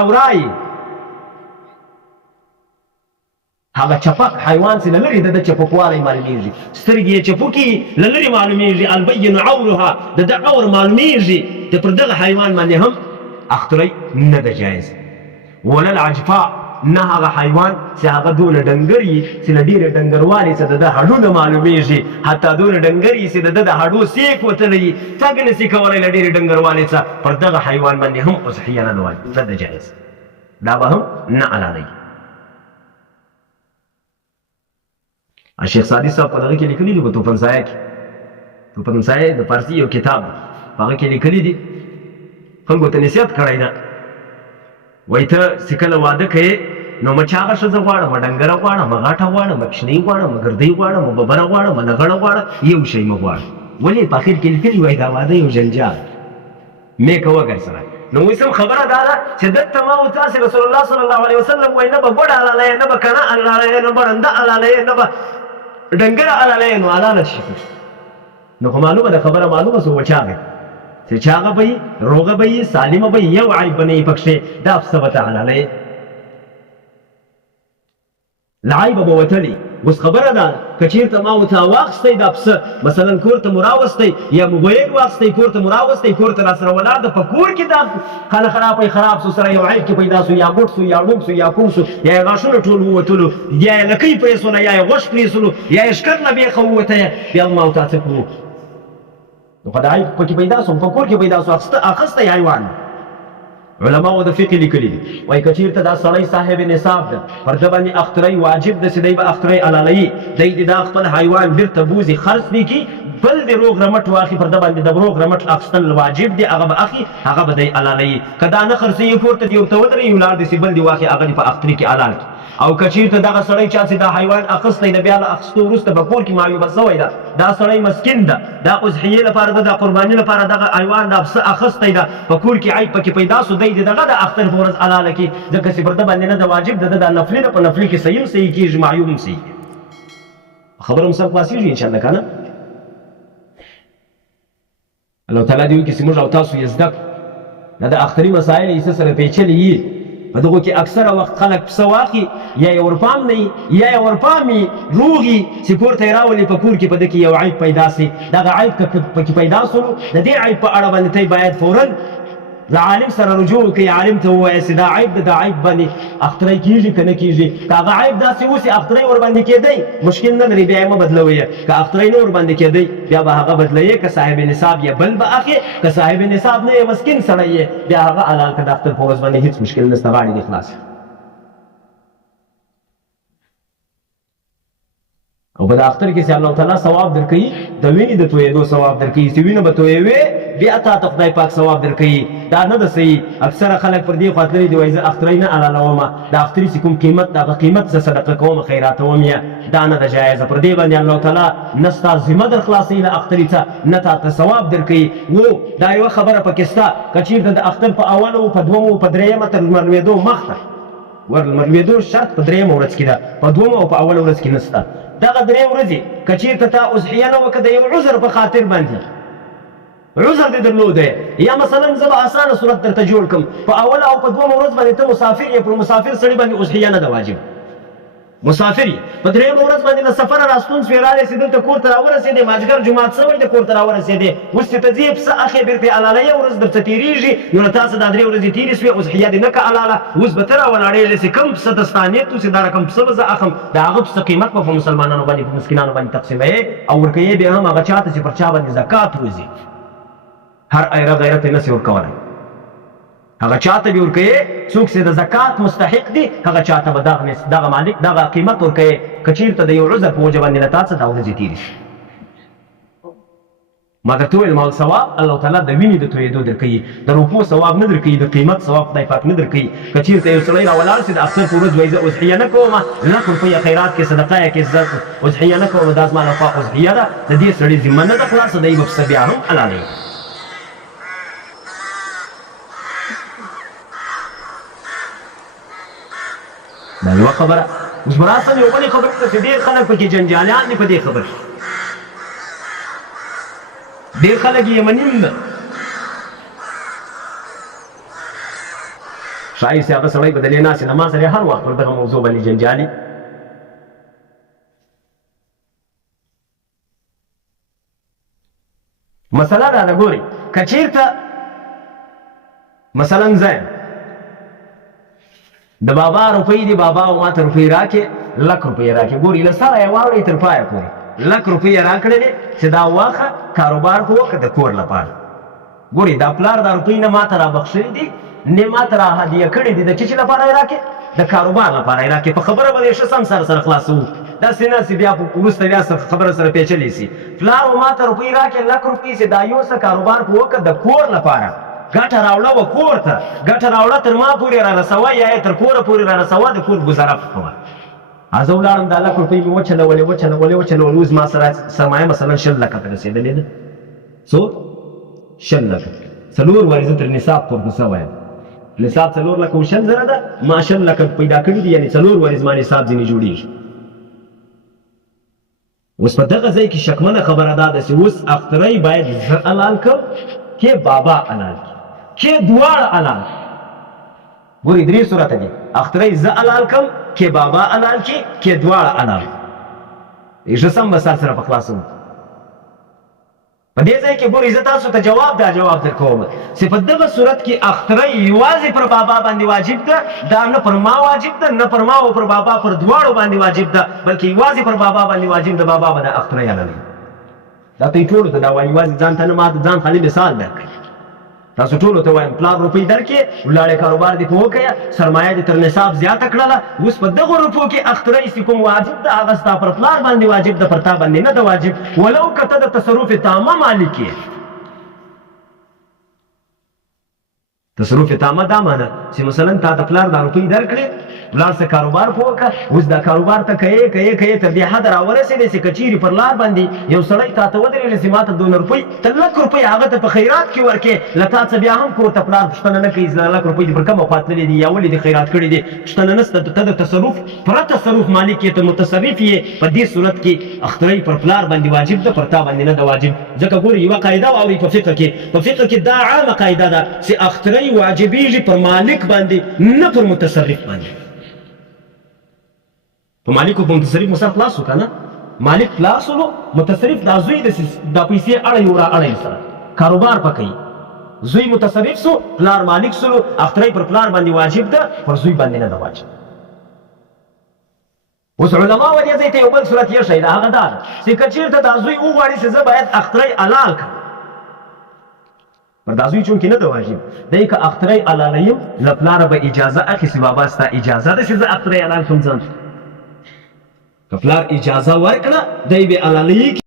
عورای هغه چپک حیوان چې لري د چپکوالی معلومیږي سترګې یې چپکي لري معلومیږي البین عورها د عور معلومیږي د پر دغه حیوان باندې هم اختری نه ده جایز ولا العجفاء نه هغه حیوان چې هغه دونه ډنګر وي چې له ډېرې ډنګروالي څه د ده هډونه معلومیږي حتی دونه ډنګر وي چې د ده د هډو سیک وتلی وي تګ نسي کولی له ډېرې ډنګروالۍ څه پر دغه حیوان باندې هم اضحیه نه ده جایز دا به هم نه حلالوي شیخ سعدي صاحب په دغه کې لیکلي دي په توپنسایه کې توپنسایه د فارسي یو کتاب دی په هغه کې لیکلي دي خلکو ته نصیحت کړی ده وایي ته چې کله واده کوې نو مچ هغه ښځه غواړه ډنګره غواړه غاټه غواړه کوچنۍ غواړه ګردۍ غواړه ببره غواړه نغړه غواړه یو شی مه غواړه ولې په اخر کې لیکلي وایي دا واده یو جنجال مې کوه ګر سره نو اوس هم خبره دا ده چې دلته ما او تاسې رسول الله صلی الله علیه وسلم وایي نه به ګوډه حلالوې نه به کڼه حلالوې نه به ړنده حلالوې نه به ډنګره حلالوې نو حلاله شي نو خو معلومه ده خبره معلومه سو وچاغې چې چاغه به یي روغه به یي سالمه به یو عیب به نه یي پکښې دا پسه به ته حلالوې لعیبه به وتلي اوس خبره ده که چېرته ما ورته واخیستی دا پسه مثلا کور ته مو راوستی یا مو غویږ واخیستی کور ته مو راوستی کور ته راسره ولاړ ده په کور کې دا خانه خرابی خراب سو سره یو عیب کې پیدا سو یا ګوټ سو یا ړوب سو یا کوم سو یا یې غاښونه ټول ووتلو یا یې لکۍ پرېسوله یا یې غوښ پرېسولو یا یې ښکر نه بېخه ووته بیا ما ورته څه کړو نو خو دا عیب پکې پیدا سو په کور کې پیدا سو اخیستی حیوان علماء د فقه لیکلي دي وایي که چېرته دا سړی صاحب نصاب ده پر ده باندې اختری واجب ده چې دی به اختری حلالوي دی دې دا خپل حیوان بېرته بوځي خرڅ دې کړي بل دې روغ رمټ واخلي پر ده باندې د روغ رمټ اخیستل واجب دی هغه به اخلي هغه به دی حلالوي که دا نه خرڅوي کور ته دې ورته ودرېږي ولاړ دې چې بل دې واخلي هغه دې په اختري کې حلال کړي او که چېرته دغه سړی چا چې دا حیوان اخیستی ده بیا له اخیستو وروسته په کور کې معیوبه سوی ده دا سړی مسکین ده دا اضحیې لپاره ده دا قرباني لپاره دغه حیوان دا پسه اخیستی ده په کور کې عیب پکې پیدا سو دی دغه د اختر په ورځ حلاله کړي ځکه چې پر ده باندې نه ده واجب ده دا نفلي ده په نفلي کې صحیح هم صحیح کېږي معیوب هم صحیح کېږي خبره هم سم خلاصېږي انشاءالله که نه الله تعالی دې وکړي چې موږ او تاسو یې زده کړو دا د اختري مسایل یې څه سره پیچلي یي په دغو کې اکثره وخت خلک پسه واخلي یا یې ورپام نه وي یا یې ورپام وي روغ وي چې کور ته یې راولي په کور کې په ده کې یو عیب پیدا سي دغه عیب که پکې پیدا سولو د دې عیب په اړه باندې تی باید فوراً د عالم سره رجوع وکړي عالم ته ووایه چې دا عیب ده دا عیب باندې اختری کېږي که نه کېږي که هغه عیب داسې اوسي اختری ورباندې کېدی مشکل نه لري بیا یې مه بدلوئ که اختری نه ورباندې کېدی بیا به هغه بدلوئ که صاحب نصاب یې بل به اخلي که صاحب نصاب نه یې مسکین سړی یې بیا هغه حلال که د اختر په ورځ باندې هېڅ مشکل نشته غاړې دې خلاص او په د اختر کې چې الله تعالی ثواب درکوي د وینې د تویېدو ثواب درکوي چې وینه به تویوې بیا تا ته خدای پاک ثواب درکوي دا نه ده صحیح اکثره خلک پر دې خوا تللي دي وایي زه اختری نه حلالومه د اختري چې کوم قیمت د هغه قیمت زه صدقه کوم خیراتوم یې دا نه ده جایزه پر دې باندې الله تعالی نه ستا ذمه در خلاصوي له اختري څه نه تا ته ثواب درکوي و دا یوه خبره پکې شته که چېرته د اختر په اوله و په دومه و په درېیمه تر لمر لوېدو مخته ور لمر لوېدو شرط په درېیمه ورځ کې ده په دومه او په اوله ورځ کې نشته دغه درې ورځې که چېرته تا اضحیه نه وکړه د یو عذر په خاطر باندې عذر دې درلودی یا مثلا زه به اسانه صورت درته جوړ کړم په اوله او په دومه ورځ باندې ته مسافر یې پر مسافر سړي باندې اضحیه نه ده واجب مسافر یې په درېیمه ورځ باندې له سفره راستون سوې رالی سې دلته کور ته راورسېدې مازدیګر جومات سوی د کور ته راورسېدې اوس چې ته ځې پسه اخې بېرته یې حلالوې ورځ درته تېرېږي نو له تا څه دا درې ورځې تېرې سوې اضحیه دې نه کړه حلاله اوس به ته راولاړېږې چې کوم پسه ته ستا نیت و چې دا رقم پسه به زه اخلم د هغه پسه قیمت به په مسلمانانو باندې په مسکینانو باندې تقسیموې او ورکوې بیا هم هغه چا ته چې پر چا باندې زکات وځي هر ایره غیرت یې نسې ورکولی هغه چاته به ورکوې څوک چې د زکات مستحق دي هغه چاته به دغه مالک دغه قیمت ورکوې که چېرته د یو عذر په وجه باندې له تا څه دا ورځې تېرې شي ما درته وویل مال ثواب الله تعالی د وینې د تویېدو درکوي د روپو ثواب نه درکوي د قیمت ثواب خدای پاک نه درکوي که چېرته یو سړی راولاړ شي د اختر په ورځ وایي زه اضحیه نه کومه لک روپۍ خیرات کې صدقه یې کې زه اضحیه نه کومه دا زما لخوا اضحیه ده د دې سړي ذمه نه ده خلاصه دی به پسه بیا هم حلالوي دا یوه خبره اوس به راسم یو بلې خبرې ته چې ډېر خلک پکې جنجالیان دي په دې خبرې ډېر خلک یې منیم ده ښایي چې هغه سړی به دلې ناست له ما سره هر وخت پر دغه موضوع باندې جنجالي. مسله دا ده ګورئ که چېرته مثلا زه د بابا روپۍ دي بابا او ما ته روپۍ راکړې 1,00,000 روپۍ راکړې ګورئ له سره یې واوړئ تر پایه پورې 1,00,000 روپۍ یې راکړې دي چې دا واخه کاروبار خو وکړه د کور لپاره. ګورئ دا پلار دا روپۍ نه ما ته رابخښلي دي نه ما ته را هدیه کړي دي د چه لپاره یې راکړې د کاروبار لپاره یې راکړې. په خبره به دې ښه سم سره خلاصوو داسې نه چې بیا وروسته بیا خبره سره پیچلې سي. پلار و ما ته روپۍ راکړې 1,00,000 روپۍ چې دا یو څه کاروبار خو وکړه د کور لپاره ګټه راوړه و کور ته ګټه راوړه تر ما پورې را رسوه یا یې تر کوره پورې را رسوه د کور ګزاره کوه. زه ولاړم دا 1,00,000 روپۍ مې وچلولې اوس ما سره سرمایه مثلا 10,00,000 ته رسېدلې ده. څو 10,00,000 څلور وارې زه تر نصاب پورته سوی یم. نصاب 4,00,000 ده ما 10,00,000 پیدا کړي دي یعنې 4 وارې زما نصاب ځینې جوړېږي. اوس په دغه ځای کې شکمنه خبره دا ده چې اوس اختری باید زه حلال کړم کې بابا حلال کې دواړه حلال. ګورئ 3 صورته دي اختری زه حلال کړم کې بابا حلال کې دواړه حلال. ښه سم به سره په خلاصوم. په دې ځای کې ګورئ زه تاسو ته جواب در کوم چې په دغه صورت کې اختری یوازې پر بابا باندې واجب ده دا نه پر ما واجب ده نه پر ما او پر بابا پر دواړو باندې واجب ده بلکې یوازې پر بابا باندې واجب ده. بابا به د اختری حلالوي. دا ته یې ټولو ته دا وایم یوازې ځان ته نه ما د ځان خالي مثال درکړئ. تاسو ټولو ته وایم پلار روپۍ درکړې ولاړې کاروبار دې په وکړه سرمایه دې تر نصاب زیاته کړله اوس په دغو روپو کې اختری چې کوم واجب ده هغه ستا پر پلار باندې واجب ده پر تا باندې نه ده واجب ولو که ته د تصرف تامه مالک یې. تصرف تامه دا معنه چې مثلا تا د پلار دا روپۍ درکړې ولاړ څه کاروبار په وکړه اوس دا کاروبار ته کوې تر دې حده راورسېدې چې که چیرې پر لار باندې یو سړی تا ته ودرېږي چې ما ته 2 روپۍ ته 1,00,000 روپۍ هغه ته په خیرات کې ورکړې له تا څه بیا هم کور ته پلار پوښتنه نه کوي چې 1,00,000 روپۍ دې پر کومه خوا تللې دي یا ولې دې خیرات کړي دي پوښتنه نشته. ته د تصرف پوره تصرف مالک یې ته متصرف یې. په دې صورت کې اختری پر پلار باندې واجب ده پر تا باندې نه ده واجب. ځکه ګورئ یوه قاعده واورئ په فقه کې دا عامه قاعده ده چې اختری واجبېږي پر مالک باندې نه پر متصرف باندې. په مالک او په متصرف مسر خلاص وو که نه مالک خلاص ولو متصرف دا زوی دا پیسې اړی ورا اړی سره کاروبار په کوي زوی متصرف سو پلار مالک سلو اختری پر پلار باندې واجب ده پر زوی باندې نه ده واجب. اوس علما و دې ځای ته یو بل صورت یې ښیي دا هغه دا ده چې که چېرته دا زوی وغواړي چې زه باید اختری حلال کړم پر دا زوی چونکې نه ده واجب دی که اختری حلالویم له پلاره به اجازه اخیستې بابا ستا اجازه ده چې زه اختری حلال کړم ځان که پلار اجازه ورکړه دی به حلالوي